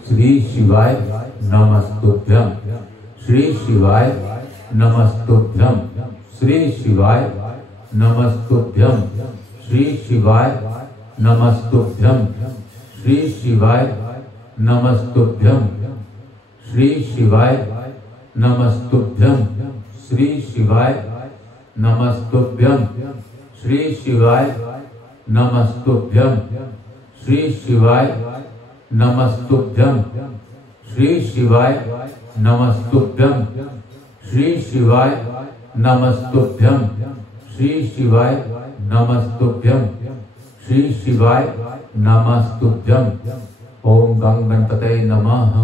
श्री शिवाय नमस्तुभ्यं, श्री शिवाय नमस्तुभ्यं, श्री शिवाय नमस्तुभ्यं, श्री शिवाय नमस्तुभ्यं, श्री शिवाय नमस्तुभ्यं, श्री शिवाय नमस्तुभ्यं, श्री शिवाय नमस्तुभ्यं, श्री शिवाय नमस्तुभ्यं, श्री शिवाय नमस्तुभ्यं, श्री शिवाय नमस्तुभ्यं, श्री शिवाय नमस्तुभ्यं, श्री शिवाय नमस्तुभ्यं, श्री शिवाय नमस्तुभ्यं। ओम गं गणपतये नमः,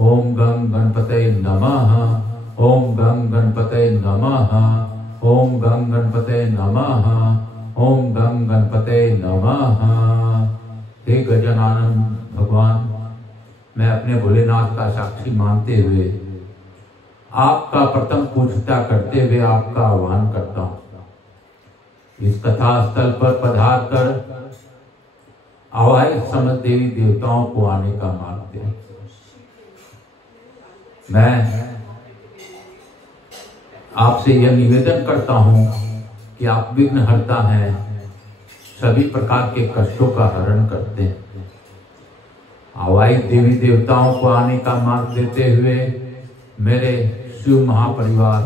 ओम गं गणपतये नमः, ओम गं गणपतये नमः, ओम गं गणपतये नमः, ओम गं गणपतये नमः। हे गजानन भगवान, मैं अपने भोलेनाथ का साक्षी मानते हुए आपका प्रथम पूजता करते हुए आपका आह्वान करता हूँ। इस कथा स्थल पर पधार कर आवाहित समस्त देवी देवताओं को आने का मार्ग दे। मैं आपसे यह निवेदन करता हूँ कि आप विघ्नहर्ता हैं, सभी प्रकार के कष्टों का हरण करते हैं। आवाहित देवी देवताओं को आने का मार्ग देते हुए मेरे शिव महापरिवार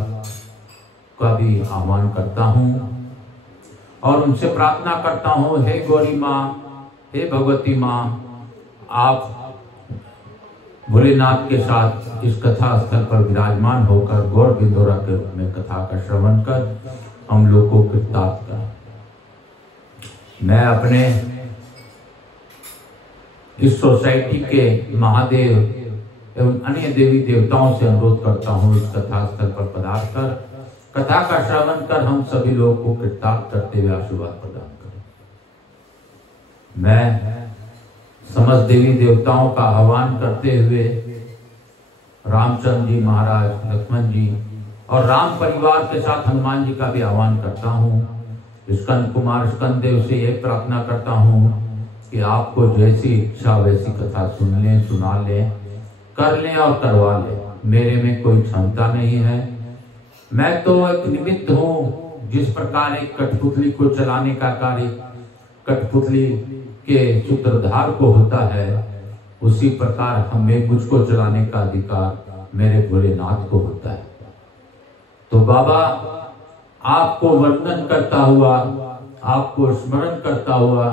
का भी आह्वान करता हूँ और उनसे प्रार्थना करता हूँ, हे गौरी माँ, हे भगवती माँ, आप भोलेनाथ के साथ इस कथा स्थल पर विराजमान होकर गौर बिंदोरा के रूप में कथा का श्रवण कर हम लोग को कृतार्थ कर। मैं अपने इस सोसाइटी के महादेव एवं अन्य देवी देवताओं से अनुरोध करता हूँ, इस कथा स्थल पर पधार कर कथा का श्रवण कर हम सभी लोगों को कृतार्थ करते हुए आशीर्वाद प्रदान करें। मैं समस्त देवी देवताओं का आह्वान करते हुए रामचंद्र जी महाराज, लक्ष्मण जी और राम परिवार के साथ हनुमान जी का भी आह्वान करता हूँ। स्कंद कुमार स्कंद देव से यह प्रार्थना करता हूँ कि आपको जैसी इच्छा वैसी कथा सुन लें, सुना लें, कर लें और करवा लें। मेरे में कोई क्षमता नहीं है, मैं तो एक निमित्त हूँ। जिस प्रकार एक कठपुतली को चलाने का कार्य कठपुतली के सूत्रधार को होता है, उसी प्रकार हमें मुझको चलाने का अधिकार मेरे भोलेनाथ को होता है। तो बाबा, आपको वंदन करता हुआ, आपको स्मरण करता हुआ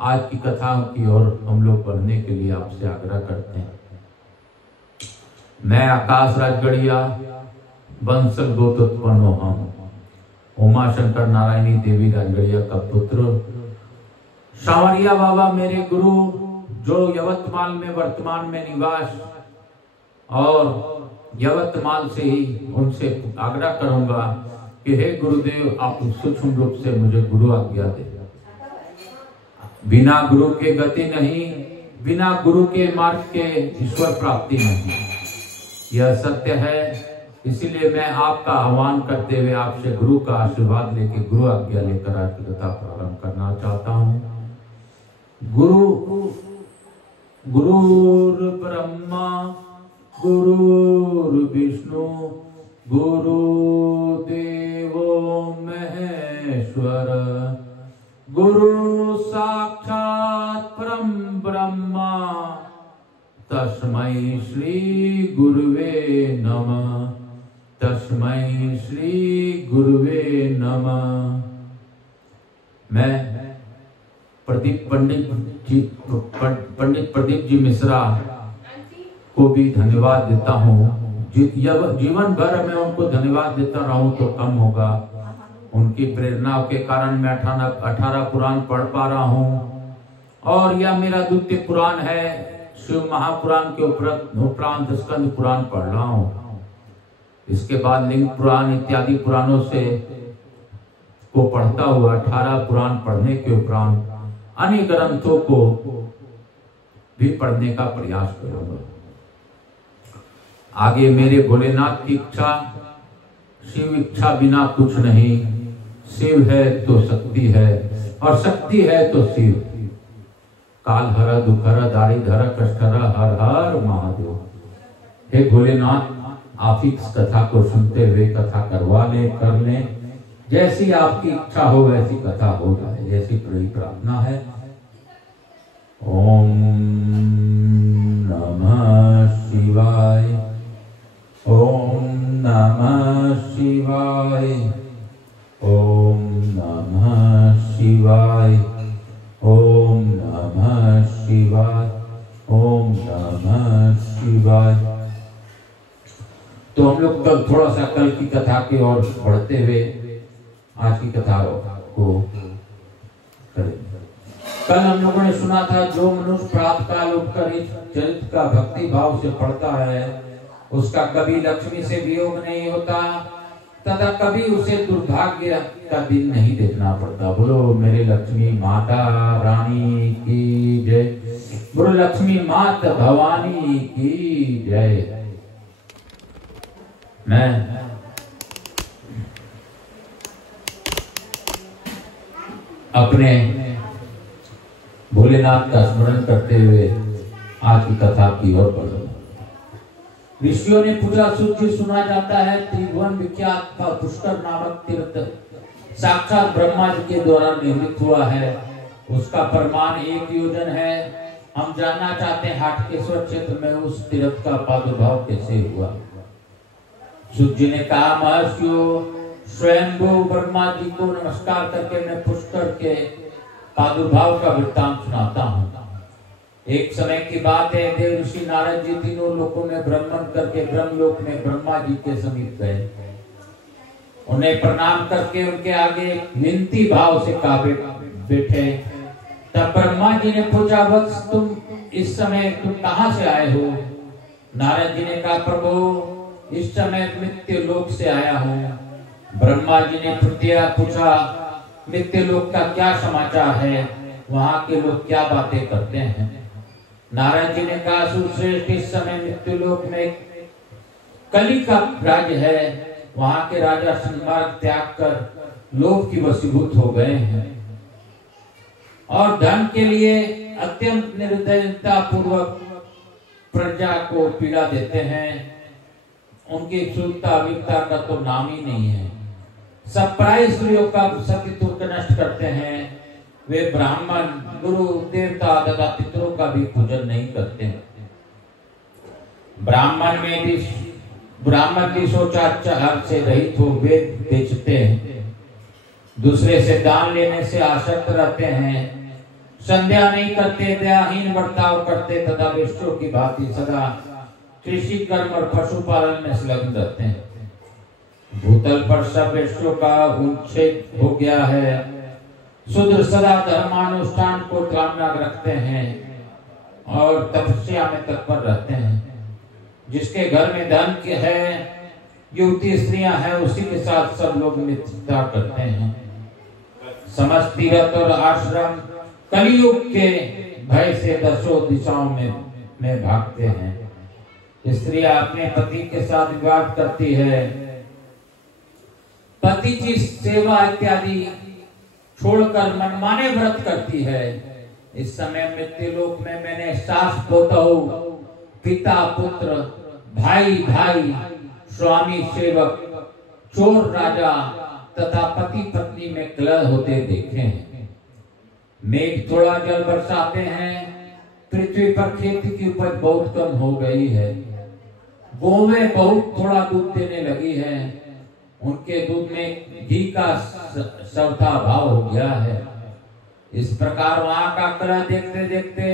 आज की कथाओं की ओर हम लोग बढ़ने के लिए आपसे आग्रह करते हैं। मैं आकाश राजगढ़िया बंसल गोत्रोत्पन्न हम, उमा शंकर नारायणी देवी राजगढ़िया का पुत्र, सांवरिया बाबा मेरे गुरु, जो यवतमाल में वर्तमान में निवास, और यवतमाल से ही उनसे आग्रह करूंगा कि हे गुरुदेव, आप सूक्ष्म रूप से मुझे गुरु आज्ञा दे। बिना गुरु के गति नहीं, बिना गुरु के मार्ग के ईश्वर प्राप्ति नहीं, यह सत्य है। इसीलिए मैं आपका आह्वान करते हुए आपसे गुरु का आशीर्वाद लेके, गुरु आज्ञा लेकर आज की कथा प्रारंभ करना चाहता हूँ। गुरुर् ब्रह्मा गुरुर्विष्णु गुरुदेवो महेश्वर, गुरु साक्षात् परम ब्रह्मा, तस्मै श्री गुरुवे नमः, तस्मै श्री गुरुवे नमः। मैं पंडित प्रदीप जी मिश्रा को भी धन्यवाद देता हूँ। जीवन भर मैं उनको धन्यवाद देता रहूं तो कम होगा। उनकी प्रेरणा के कारण मैं 18 पुराण पढ़ पा रहा हूँ, और यह मेरा द्वितीय पुराण है। शिव महापुराण के उपरांत स्कंद पुराण पढ़ रहा हूँ। इसके बाद लिंग पुराण इत्यादि पुराणों से को पढ़ता हुआ 18 पुराण पढ़ने के उपरांत अन्य ग्रंथों को भी पढ़ने का प्रयास करूंगा। आगे मेरे भोलेनाथ की इच्छा, शिव इच्छा बिना कुछ नहीं। शिव है तो शक्ति है, और शक्ति है तो शिव। काल हर दुखर दारिधर कष्टर हर हर महादेव। हे भोलेनाथ, आप इस कथा को सुनते हुए कथा करवा ले, कर ले, जैसी आपकी इच्छा हो वैसी कथा हो जाए, ऐसी प्रार्थना है। ओम नमः शिवाय, ओम नमः शिवाय, ओम नमः शिवाय, ओम नमः शिवाय, ओम नमः शिवाय। तो हम लोग कल थोड़ा सा कल की कथा की ओर बढ़ते हुए आज की कथा को करें। कल हम लोगों ने सुना था, जो मनुष्य प्रातः काल उठकर इस चरित्र का भक्ति भाव से पढ़ता है उसका कभी लक्ष्मी से वियोग नहीं होता तथा कभी उसे दुर्भाग्य का दिन नहीं देखना पड़ता। बोलो मेरे लक्ष्मी माता रानी की जय, बोलो लक्ष्मी माता भवानी की जय। मैं अपने भोलेनाथ का स्मरण करते हुए आज की कथा की ओर बढ़ूंगा। ऋषियों ने पूछा, सूची सुना जाता है त्रिभुवन विख्यात पुष्कर नामक तीर्थ साक्षात ब्रह्मा जी के द्वारा निर्मित हुआ है, उसका परिमाण 1 योजन है। हम जानना चाहते हैं हाटकेश्वर क्षेत्र में उस तीर्थ का प्रादुर्भाव कैसे हुआ। सूत जी ने कहा, महर्षियों, स्वयंभू ब्रह्मा जी को नमस्कार करके मैं पुष्कर के प्रादुर्भाव का वृत्तांत सुनाता हूँ। एक समय की बात है, देव ऋषि नारद जी तीनों लोकों में भ्रमण करके ब्रह्मलोक में ब्रह्मा जी के समीप गए। उन्हें प्रणाम करके उनके आगे विनती भाव से काबे बैठे। तब ब्रह्मा जी ने पूछा, वत्स तुम इस समय तुम कहाँ से आए हो? नारद जी ने कहा, प्रभु इस समय मृत्यु लोक से आया हूँ। ब्रह्मा जी ने पूछा, मृत्यु लोक का क्या समाचार है, वहाँ के लोग क्या बातें करते हैं? नारायण जी ने कहा, सुश्रेष्ठ इस समय मृत्यु लोक में कली का राज्य है, वहाँ के राजा सन्मार्ग त्याग कर लोभ की वशीभूत हो गए हैं और धन के लिए अत्यंत निर्दयता पूर्वक प्रजा को पीड़ा देते हैं। उनकी शुद्धता अविकता का तो नाम ही नहीं है। सब प्राय स्त्रियों का सतीत्व को नष्ट करते हैं। वे ब्राह्मण, गुरु, देवता तथा पितरों का भी पूजन नहीं करते हैं। ब्राह्मण भी सोचाचार से रहित हो वेद बेचते हैं, दूसरे से दान लेने से आसक्त रहते हैं, संध्या नहीं करते, दयाहीन बर्ताव करते तथा वेश्यों की भांति सदा कृषि कर्म और पशुपालन में संलग्न रहते हैं। भूतल पर सब वेश्यों का उच्छेद हो गया है। शूद्र सदा धर्मानुष्ठान को कामना रखते हैं और तपस्या में तत्पर रहते हैं। जिसके घर में धन के है, युवती स्त्रियां हैं, उसी के साथ सब लोग मित्रता करते हैं। समस्त तीर्थ और आश्रम कलियुग के भय से दसों दिशाओं में भागते हैं। स्त्रियां अपने पति के साथ विवाद करती है, पति की सेवा इत्यादि छोड़कर मनमाने व्रत करती है। इस समय मृत्यु लोक में मैंने सास पोतहु, पिता पुत्र, भाई भाई, स्वामी सेवक, चोर राजा तथा पति पत्नी में कलह होते देखे हैं। मेघ थोड़ा जल बरसाते हैं, पृथ्वी पर खेती की उपज बहुत कम हो गई है। गौवें बहुत थोड़ा दूध देने लगी है, उनके दूध में घी का सवता भाव हो गया है। इस प्रकार वहां का कलह देखते देखते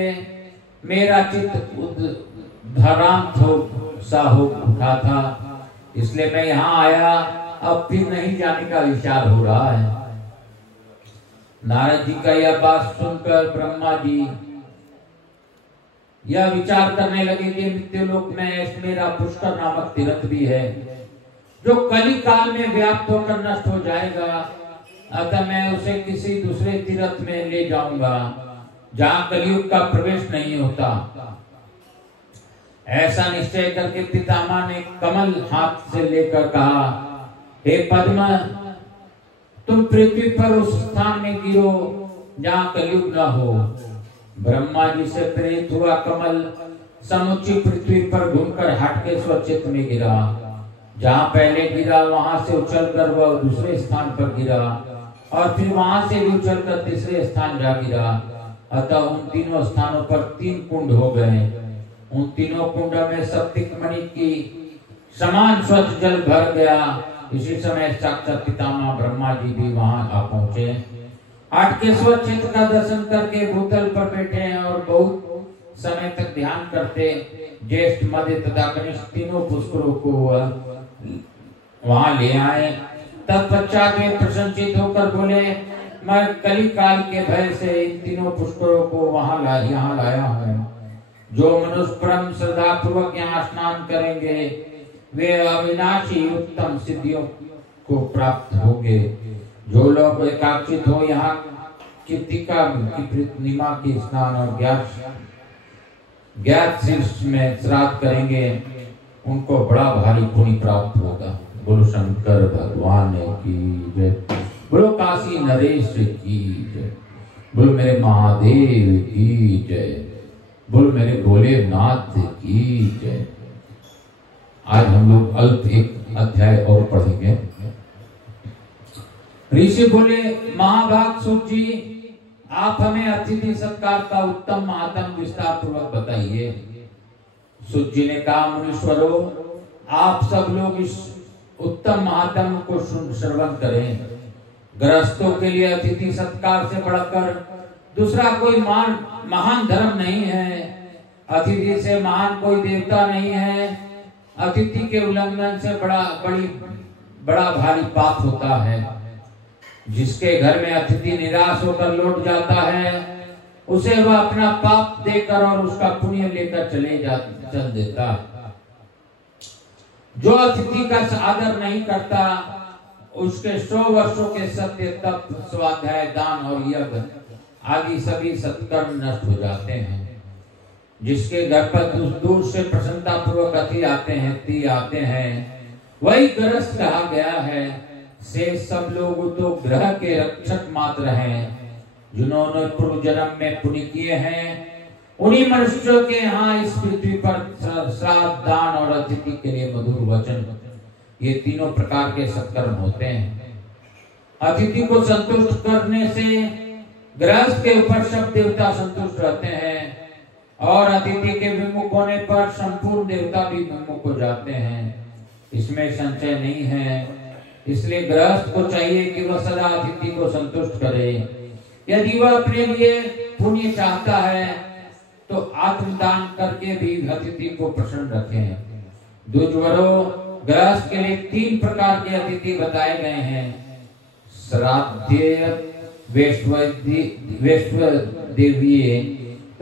मेरा चित्त उद्धरांत हो उठा था, इसलिए मैं यहाँ आया। अब फिर नहीं जाने का विचार हो रहा है। नारद जी का यह बात सुनकर ब्रह्मा जी यह विचार करने लगे कि मृत्यु लोक में मेरा पुष्कर नामक तीर्थ भी है, जो कली काल में व्याप्त होकर नष्ट हो जाएगा। अतः मैं उसे किसी दूसरे तीर्थ में ले जाऊंगा जहाँ कलियुग का प्रवेश नहीं होता। ऐसा निश्चय करके पितामह ने कमल हाथ से लेकर कहा, हे पद्म, तुम पृथ्वी पर उस स्थान में गिरो जहाँ कलियुग न हो। ब्रह्मा जी से प्रेरित हुआ कमल समुची पृथ्वी पर घूमकर हटकेश्वर चित्त में गिरा। जहाँ पहले गिरा वहां से उछलकर वह दूसरे स्थान पर गिरा और फिर वहां से भी उछलकर तीसरे स्थान जा गिरा। अतः उन तीनों स्थानों पर 3 कुंड हो गए। उन तीनों कुंडों में सप्तिक मणि की समान स्वच्छ जल भर गया। इसी समय साक्षात पितामह ब्रह्मा जी भी वहां आ पहुंचे। हटकेश्वर चित्त का दर्शन करके भूतल पर बैठे हैं और बहुत समय तक ध्यान करते। ज्येष्ठ मध्य तथा कनिष्ठ तीनों पुष्करों को वहां ले आए। तत्पश्चात वे प्रसन्नचित होकर बोले, मैं कली काल के भय से इन तीनों पुष्करों को यहाँ लाया हूँ। जो मनुष्य परम श्रद्धा पूर्वक यहाँ स्नान करेंगे वे अविनाशी उत्तम सिद्धियों को प्राप्त होंगे। जो लोग एकाग्रचित हो यहाँ कीर्तिका की प्रतिमा की स्नान और ज्ञात शीर्ष में श्राद्ध करेंगे उनको बड़ा भारी पुण्य प्राप्त होगा। बोलो शंकर भगवान की जय। बोलो काशी नरेश की जय। बोलो मेरे महादेव की जय। बोलो मेरे भोलेनाथ की जय। आज हम लोग अल्प एक अध्याय और पढ़ेंगे। ऋषि बोले, महाभाग सूत जी, आप हमें अतिथि सत्कार का उत्तम महात्म विस्तार पूर्वक बताइए। सूत जी ने कहा, मुनीश्वरों, आप सब लोग इस उत्तम महात्म को श्रवण करें। गृहस्थों के लिए अतिथि सत्कार से बढ़कर दूसरा कोई महान धर्म नहीं है। अतिथि से महान कोई देवता नहीं है। अतिथि के उल्लंघन से बड़ा भारी पाप होता है। जिसके घर में अतिथि निराश होकर लौट जाता है उसे वह अपना पाप देकर और उसका पुण्य लेकर चल देता है। जो अतिथि का आदर नहीं करता उसके 100 वर्षों के सत्य तप स्वाध्याय दान और यज्ञ आदि सभी सत्कर्म नष्ट हो जाते हैं। जिसके घर पर दूर से प्रसन्नता पूर्वक अतिथि आते हैं वही गृहस्थ कहा गया है। से सब लोग तो ग्रह के रक्षक मात्र हैं। जिन्होंने पूर्व जन्म में पुण्य किए हैं उन्हीं मनुष्यों के यहाँ इस पृथ्वी पर श्राद्ध दान और अतिथि के लिए मधुर वचन ये तीनों प्रकार के सत्कर्म होते हैं। अतिथि को संतुष्ट करने से गृहस्थ के ऊपर सब देवता संतुष्ट रहते हैं और अतिथि के विमुख होने पर संपूर्ण देवता भी विमुख हो जाते हैं। इसमें संशय नहीं है। इसलिए गृहस्थ को चाहिए कि वह सदा अतिथि को संतुष्ट करे। यदि वह अपने लिए पुण्य चाहता है तो आत्मदान करके भी अतिथि को प्रसन्न रखें। द्विजवरों, गृहस्थ के लिए 3 प्रकार के अतिथि बताए गए हैं। श्राद्धेय, वैष्णवदेवीय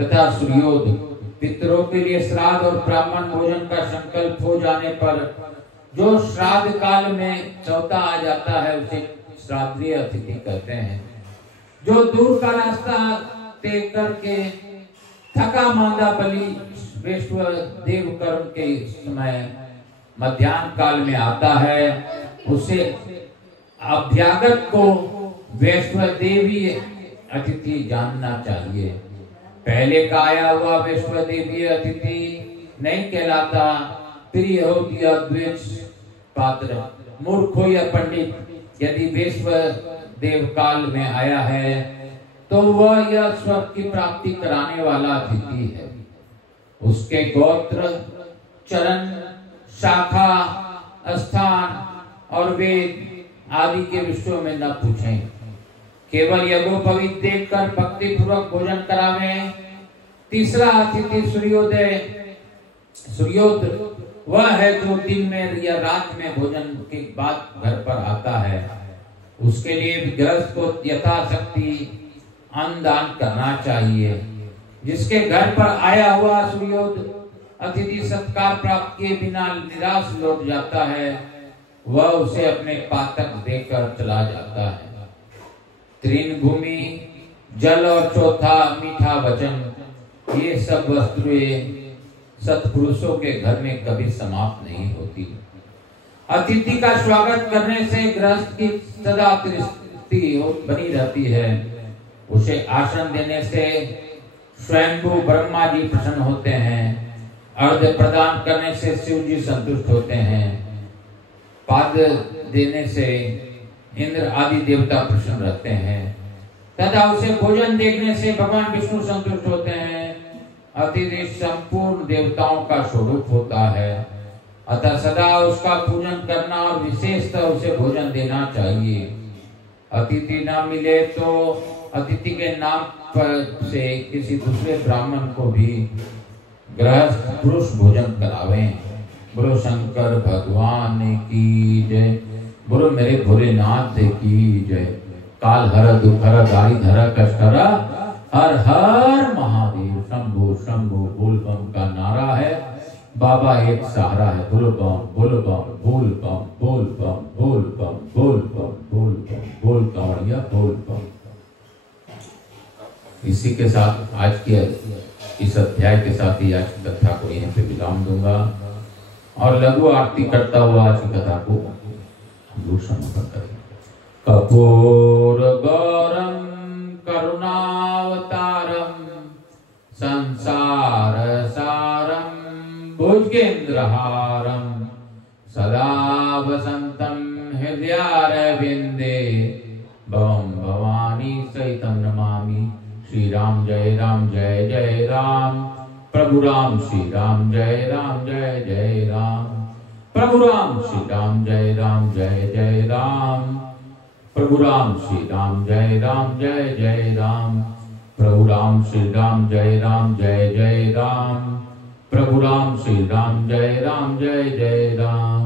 तथा सूर्योदय। पितरों के लिए श्राद्ध और ब्राह्मण भोजन का संकल्प हो जाने पर जो श्राद्ध काल में चौथा आ जाता है उसे श्राद्धीय अतिथि कहते हैं। जो दूर का रास्ता तय करके थका मांदा बलि वैष्णवदेव कर्म के समय मध्याह्न काल में आता है उसे अभ्यागत को वैष्णवदेवी अतिथि जानना चाहिए। पहले का आया हुआ वैष्णवदेवी अतिथि नहीं कहलाता। प्रिय हो या द्वेष पात्र, मूर्ख हो या पंडित, यदि वैष्णवदेव काल में आया है तो वह यह स्वर्ग की प्राप्ति कराने वाला अतिथि है। उसके गोत्र, चरण, शाखा, स्थान और वेद आदि के विषयों में न पूछें। केवल यज्ञोपवीत देखकर भक्ति पूर्वक भोजन करावें। तीसरा अतिथि सूर्योदय वह है जो दिन में या रात में भोजन के बाद घर पर आता है। उसके लिए गृहस्थ को यथाशक्ति अन्न दान करना चाहिए। जिसके घर पर आया हुआ सूर्योदय अतिथि सत्कार प्राप्त किए बिना निराश लौट जाता है वह उसे अपने पातक देकर चला जाता है। 3 भूमि, जल और चौथा मीठा वचन, ये सब वस्तुएं सत्पुरुषों के घर में कभी समाप्त नहीं होती। अतिथि का स्वागत करने से गृहस्थ की सदा तृप्ति बनी रहती है। उसे आसन देने से स्वयंभू ब्रह्मा जी प्रसन्न होते हैं। अर्घ्य प्रदान करने से शिव जी संतुष्ट होते हैं। पाद्य देने से इंद्र आदि देवता प्रसन्न रहते हैं तथा उसे भोजन देखने से भगवान विष्णु संतुष्ट होते हैं। अतिथि संपूर्ण देवताओं का स्वरूप होता है, अतः सदा उसका पूजन करना और विशेषतः उसे भोजन देना चाहिए। अतिथि न मिले तो अतिथि के नाम पर से किसी दूसरे ब्राह्मण को भी गृहस्थ पुरुष भोजन करावें। बोलो शंकर भगवान की जय, बोलो मेरे भोलेनाथ की जय। काल हर दुख हर दारिद हर कष्ट हर, हर हर महादेव शंभो शंभो बोल बम का नारा है। बाबा एक सहारा है। बोल बम बोल बम बोल बम बोल बम बोल बम बोल बम बोल बम बोल कावड़िया बोल बम। इसी के साथ आज के इस अध्याय के साथ ही आज की कथा को यहीं पे विराम दूंगा और लघु आरती करता हुआ आज की कथा को समापन करेंगे। कपूर गौरम करुणावतारम संसार सारम भुजगेन्द्रहारम सदा वसंतम हृदयारविंदे भवम भवानी सहितं नमामि। श्री राम जय जय राम। प्रभु राम श्री राम जय जय राम। प्रभु राम श्री राम जय जय राम। प्रभु राम श्री राम जय जय राम। प्रभु राम श्री राम जय जय राम। प्रभु राम श्री राम जय जय राम।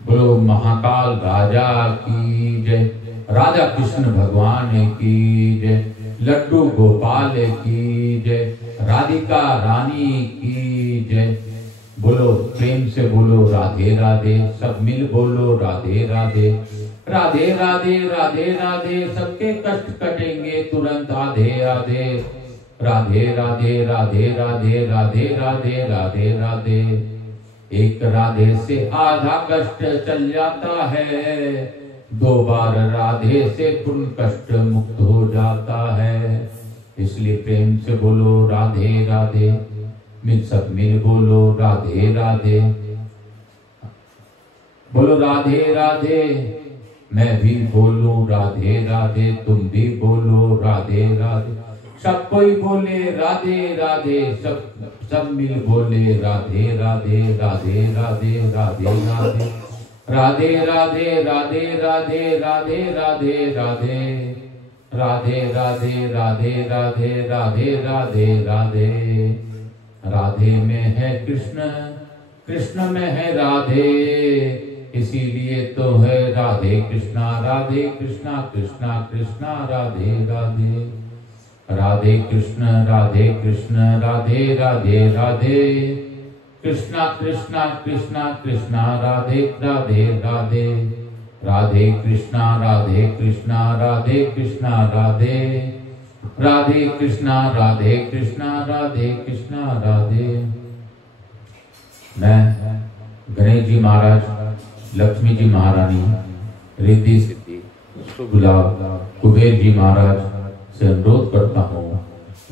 बोलो महाकाल राजा की जय, राधा कृष्ण भगवान की जय, लड्डू गोपाल की जय, राधिका रानी की जय। बोलो प्रेम से बोलो राधे राधे, सब मिल बोलो राधे राधे। राधे राधे राधे राधे, सबके कष्ट कटेंगे तुरंत आधे आधे। राधे राधे राधे राधे राधे राधे राधे राधे। एक राधे से आधा कष्ट चल जाता है, दो बार राधे से पूर्ण कष्ट मुक्त हो जाता है। इसलिए प्रेम से बोलो राधे राधे, सब मिल बोलो राधे राधे। बोलो राधे राधे, मैं भी बोलूं राधे राधे, तुम भी बोलो राधे राधे। सब कोई बोले राधे राधे, सब मिल बोले राधे राधे राधे राधे राधे राधे। राधे राधे राधे राधे राधे राधे राधे। राधे राधे राधे राधे राधे राधे राधे। राधे में है कृष्ण, कृष्ण में है राधे, इसीलिए तो है राधे कृष्णा कृष्णा कृष्णा राधे राधे। राधे कृष्ण राधे राधे राधे। कृष्णा कृष्णा कृष्णा कृष्णा राधे राधे राधे। राधे कृष्णा राधे कृष्णा राधे। राधे कृष्णा राधे कृष्णा राधे। मैं गणेश जी महाराज, लक्ष्मी जी महारानी, रिद्धि सिद्धि, गुलाब, कुबेर जी महाराज से अनुरोध करता हूँ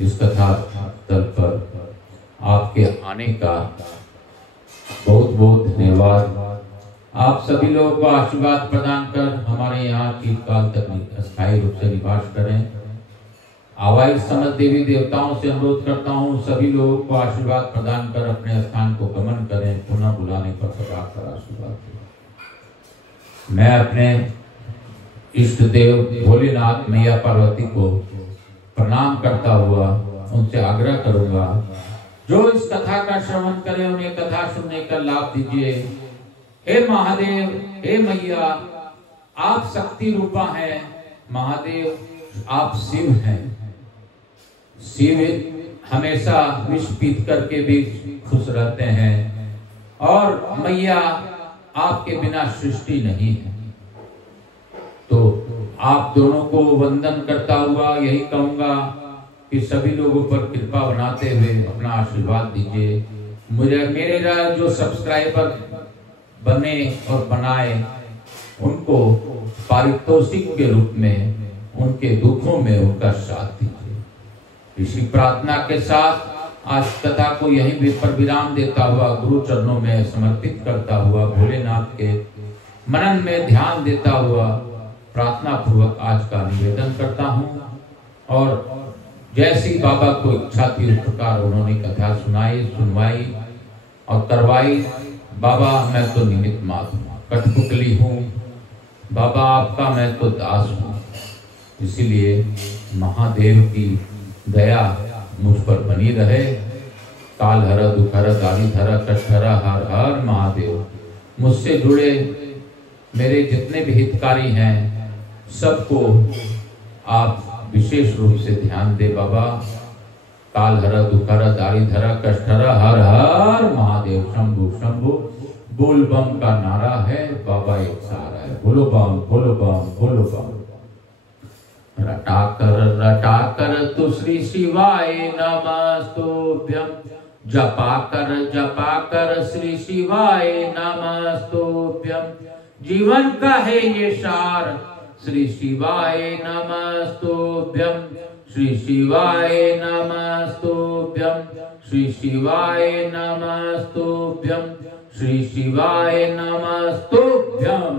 इस कथा तल पर आपके आने का बहुत बहुत धन्यवाद। आप सभी लोगों को आशीर्वाद प्रदान कर हमारे यहाँ की काल तक स्थायी रूप से निवास करें। आवाज समस्त देवी देवताओं से अनुरोध करता हूँ सभी लोगों को आशीर्वाद प्रदान कर अपने स्थान को गमन करें। पुनः बुलाने पर सदा कर आशीर्वाद दें। मैं अपने इष्ट देव भोलेनाथ मैया पार्वती को प्रणाम करता हुआ उनसे आग्रह करूंगा, जो इस कथा का श्रवण करें उन्हें कथा सुनने का लाभ दीजिए। हे महादेव, हे मैया, आप शक्ति रूपा हैं। महादेव आप शिव हैं। शिव हमेशा विष पीत करके भी खुश रहते हैं और मैया आपके बिना सृष्टि नहीं है। तो आप दोनों को वंदन करता हुआ यही कहूंगा कि सभी लोगों पर कृपा बनाते हुए अपना आशीर्वाद दीजिए। मुझे मेरे जो सब्सक्राइबर बने और बनाए उनको पारितोषिक के रूप में उनके दुखों में उनका साथ दीजिए। इसी प्रार्थना के साथ आज कथा को यहीं पर विराम देता हुआ गुरु चरणों में समर्पित करता हुआ भोलेनाथ के मनन में ध्यान देता हुआ प्रार्थना पूर्वक आज का निवेदन करता हूँ। और जैसी बाबा को इच्छा थी उस प्रकार उन्होंने कथा सुनवाई और करवाई। बाबा मैं तो निमित्त मात्र हूँ, कठपुतली हूँ, बाबा आपका मैं तो दास हूँ। इसीलिए महादेव की दया मुझ पर बनी रहे। काल हर दुख हर दानी धर कष्ट हर हर हर महादेव। मुझसे जुड़े मेरे जितने भी हितकारी हैं सबको आप विशेष रूप से ध्यान दे बाबा। काल हर दुख हर दारी धर कष्ट हर हर हर महादेव। शंभु शंभु बोल बम का नारा है, बाबा एक सहारा है। बोलो बम बोलो बम बोलो बम। रटा कर तु श्री शिवाय नमस्तुभ्यं। जपा कर श्री शिवाय नमस्तुभ्यं। जीवन का है ये सार, श्री शिवाय नमस्तुभ्यं। श्री शिवाय नमस्तुभ्यं। श्री शिवाय नमस्तुभ्यं। श्री शिवाय नमस्तुभ्यं।